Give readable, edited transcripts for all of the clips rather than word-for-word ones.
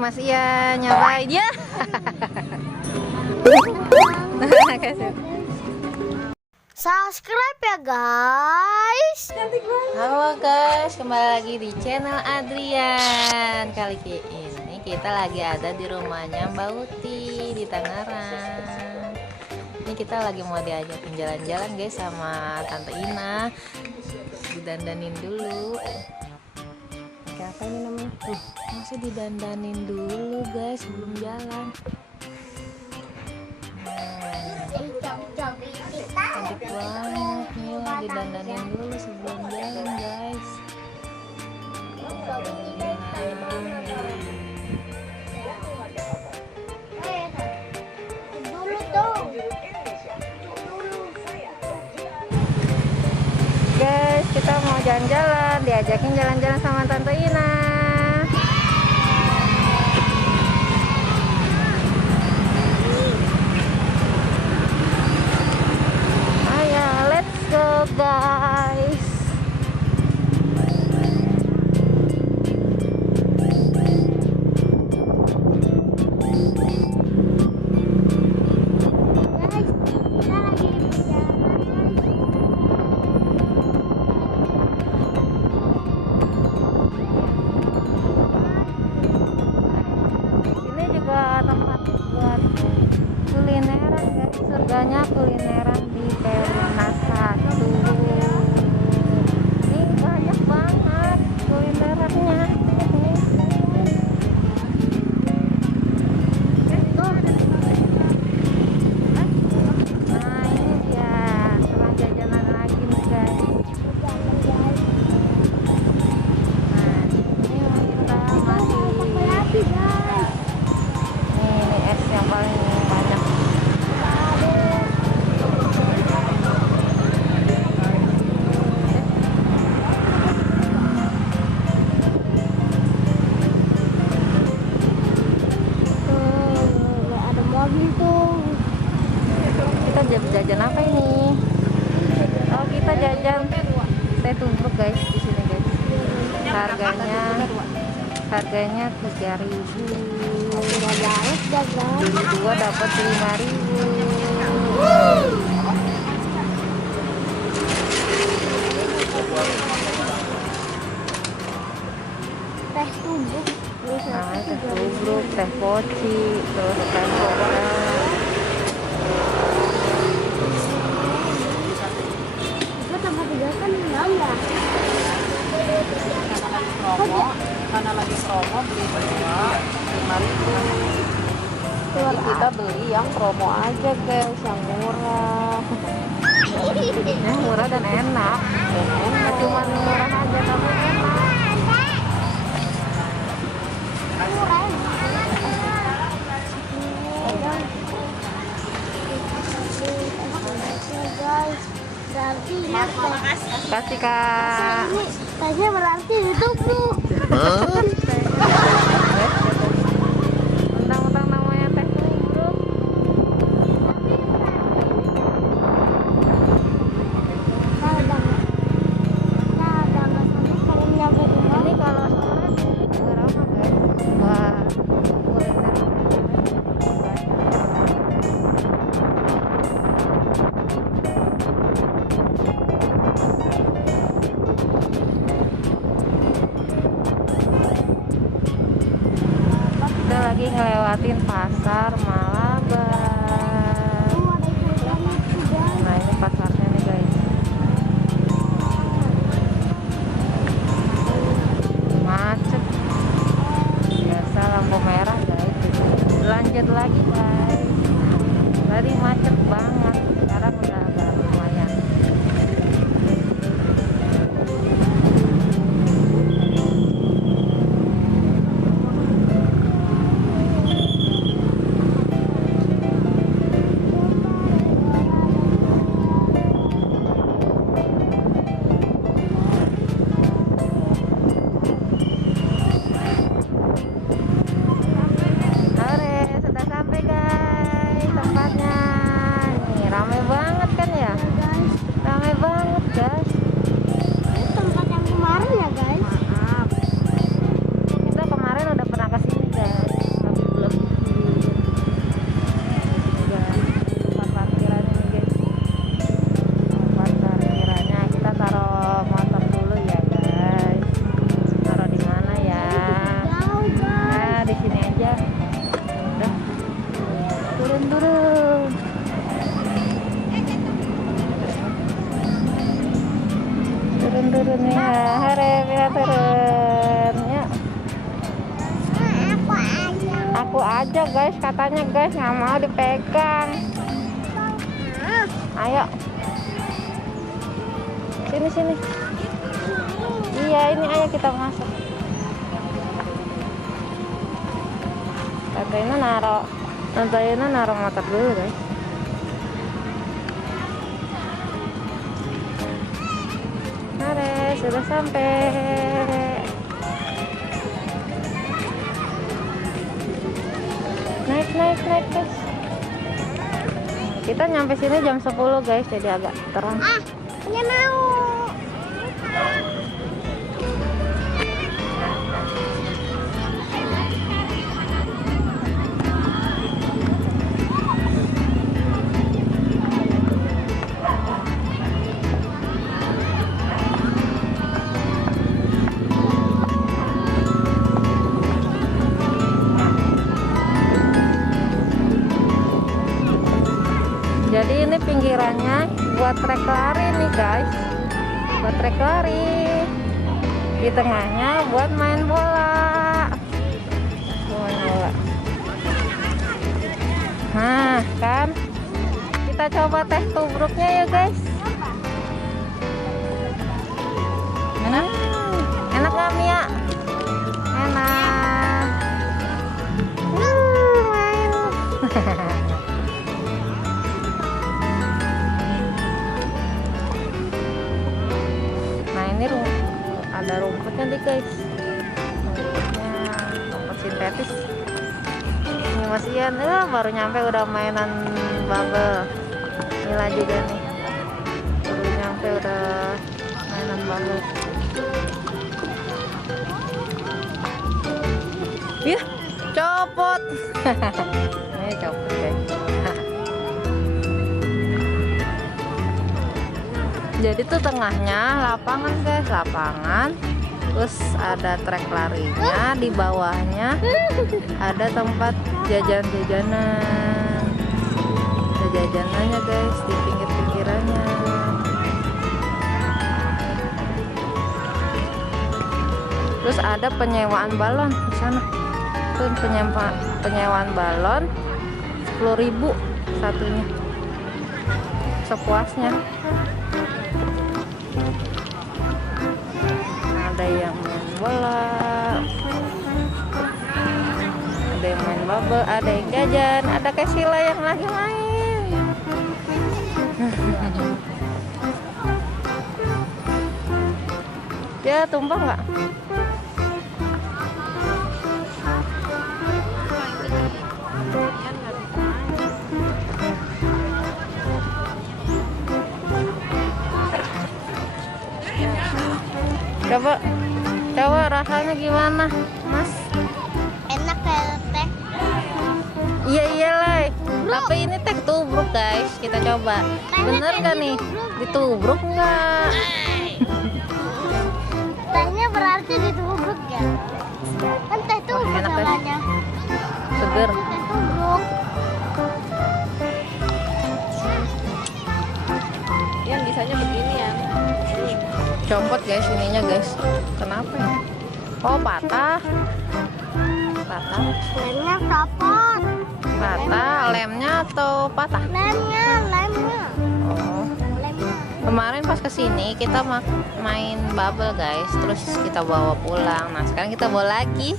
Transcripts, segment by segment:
Mas Iya nyobain ya. Subscribe ya guys. Halo guys, kembali lagi di channel Adrian. Kali ini kita lagi ada di rumahnya Mbak Uti di Tangerang. Ini kita lagi mau diajakin jalan-jalan guys sama Tante Ina. Didandanin dulu. Apa ini namanya? Masih didandanin dulu guys sebelum jalan. Cantik banget nih, didandanin dulu sebelum jalan guys. Guys, kita mau jalan-jalan, diajakin jalan-jalan sama Tante Ina. Ayo, let's go guys. Tempat buat kulineran guys, surganya kulineran di Perumnas 1. Ini banyak banget kulinerannya. Nah ini dia tukang jajanan lagi nih guys. Nah ini kita masih yang paling banyak. Ada mobil tuh. Kita jajan apa ini? Oh, kita jajan teh tubruk guys di sini guys. Harganya 3.000. Beli 2 dapat 5.000. Teh tubruk. Nah, teh tubruk, teh poci, terus teh kopi. Itu tambah 3 kan enggak? Karena lagi promo beli 5.000. Jadi kita beli yang promo aja guys, yang murah. Yang murah dan enak. Cuma murah aja tapi enak. Guys, berarti ya Kasih kak. ini tehnya berarti ditubruk. Mentang-mentang namanya teh tubruk. Ini kalau sore juga ramah guys. Wah, kuliner. Kita lagi ngelewatin pasar Malabar. Nah ini pasarnya nih guys. Macet. Biasa lampu merah guys. Lanjut lagi guys. Tadi macet banget. Sekarang udah agak lumayan. Sudah sampai guys tempatnya. Nih turun ya. Aku aja. Aku aja guys, katanya guys, nggak mau dipegang. Ayo sini. Iya, ini ayo kita masuk. Tantenya naro motor dulu guys. Mare, sudah sampai. Naik guys. Kita nyampe sini jam 10 guys, jadi agak terang. Nggak mau. Jadi ini pinggirannya buat trek lari nih guys, buat trek lari. Di tengahnya buat main bola. Nah kan, kita coba teh tubruknya ya guys. Enak nggak Mia? Enak. Nah ini ada rumputnya nih guys, rumput sintetis. Ini Mas Ian baru nyampe udah mainan bubble. Mila juga nih baru nyampe udah mainan bubble. Ya copot. Ini copot guys. Jadi tuh tengahnya lapangan guys, terus ada trek larinya, di bawahnya ada tempat jajan-jajanan. Ada jajanannya guys di pinggir-pinggirannya. Terus ada penyewaan balon di sana. Tuh penyewaan balon 10.000 satunya. Sepuasnya. Ada yang main bola, ada yang main bubble, ada yang jajan, ada kayak Sila yang lagi main. Ya tumpah nggak? Coba rasanya gimana, Mas? Enak kayak teh. Iya iyalah. Tapi ini teh tubruk guys, kita coba. Bener nggak nih? Ditubruk nggak? Tehnya berarti ditubruk ya. Kan teh tubruk Enak, guys. namanya. Seger. Teh tubruk. Yang bisanya begini ya. Copot guys ininya guys. Kenapa ya? Oh patah. Lemnya copot. Patah. Lemnya atau patah? Lemnya. Oh. Lemnya. Kemarin pas kesini kita main bubble guys, terus kita bawa pulang. Nah sekarang kita bawa lagi.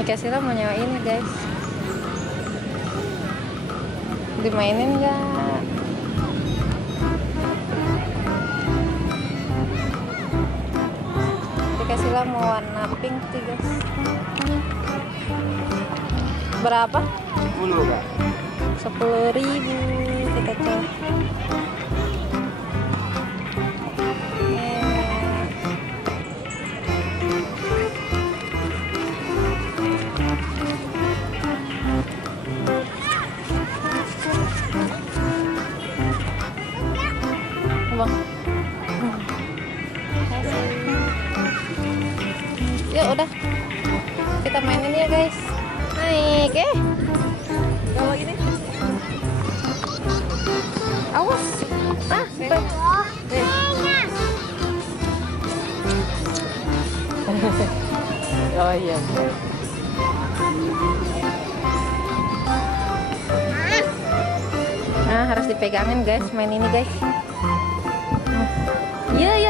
Nika Sila mau nyawa ini guys. Dimainin nggak? Nika Sila mau warna pink sih guys. Berapa? 10 Kak. 10.000 kita coba. Bang. yang ini ya guys. Naik Kalau ini awas. oh iya. Nah, harus dipegangin guys, main ini guys. Iya.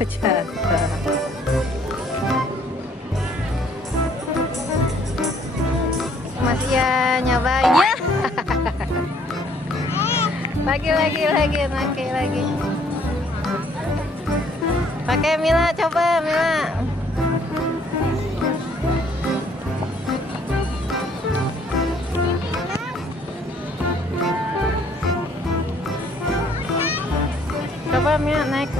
Jatuh. Masih ya nyobain ya. lagi. Pakai Mila, coba Mila. Coba Mila naik.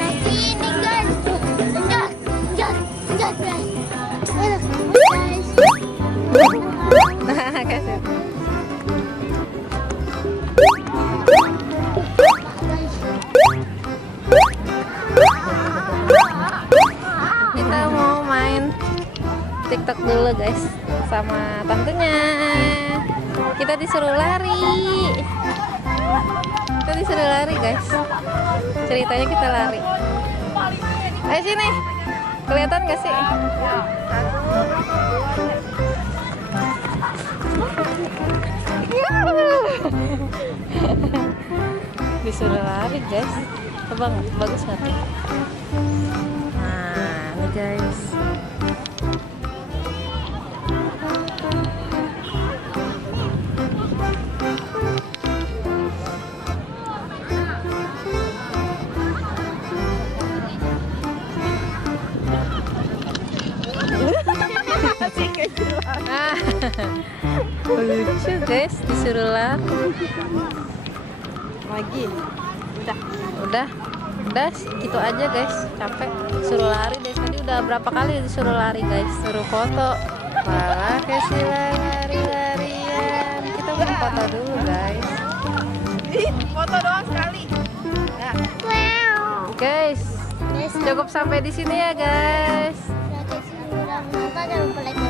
Lagi ini guys. Enggak guys. Nah, kasih. Kita mau main TikTok dulu guys sama tantenya. Kita disuruh lari. Guys. Ceritanya kita lari. Ayo sini. Kelihatan gak sih? Disuruh lari guys. Coba bagus nggak tuh? Nah, ini guys. Ah, lucu guys, disuruh lari. Lagi. Udah gitu aja guys, capek. Suruh lari dari tadi udah berapa kali disuruh lari guys, suruh foto. Malah kasih lari-larian. Kita mau foto dulu guys. Foto doang sekali. Nah. Guys, cukup sampai di sini ya guys. Jangan lupa like